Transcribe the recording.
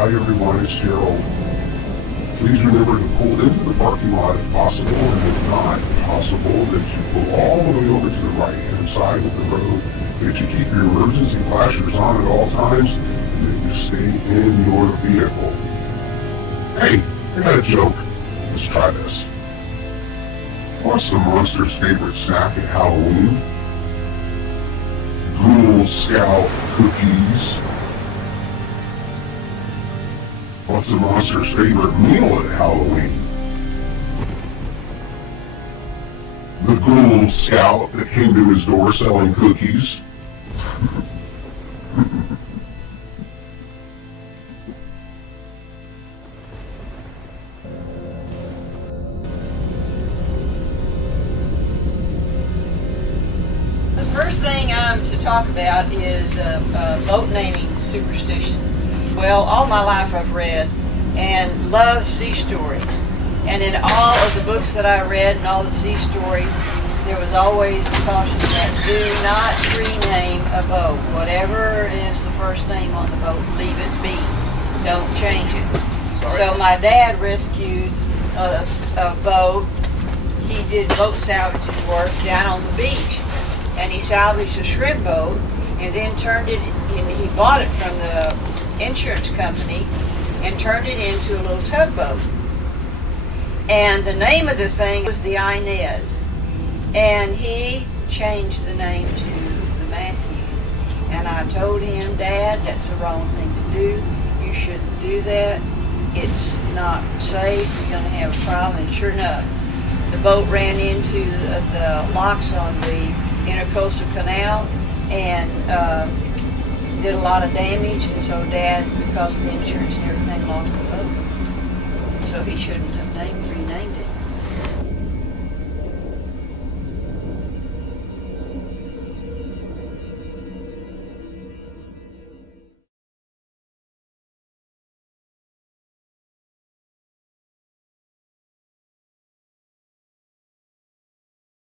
Hi everyone, it's Gerald. Please remember to pull into the parking lot if possible, and if not possible, that you pull all the way over to the right-hand side of the road, that you keep your emergency flashers on at all times, and that you stay in your vehicle. Hey, I got a joke. Let's try this. What's the monster's favorite snack at Halloween? Ghoul Scout cookies. What's the monster's favorite meal at Halloween? The Ghoul Scout that came to his door selling cookies. The first thing I'm to talk about is boat naming superstition. Well, all my life I've read and love sea stories. And in all of the books that I read and all the sea stories, there was always a caution that do not rename a boat. Whatever is the first name on the boat, leave it be. Don't change it. Sorry. So my dad rescued a boat. He did boat salvaging work down on the beach. And he salvaged a shrimp boat and then turned it, he bought it from the insurance company and turned it into a little tugboat. And the name of the thing was the Inez. And he changed the name to the Mathews. And I told him, Dad, that's the wrong thing to do. You shouldn't do that. It's not safe. You're going to have a problem. And sure enough, the boat ran into the locks on the Intercoastal Canal and did a lot of damage, and so Dad, because of the insurance and everything, lost the boat. So he shouldn't have named it.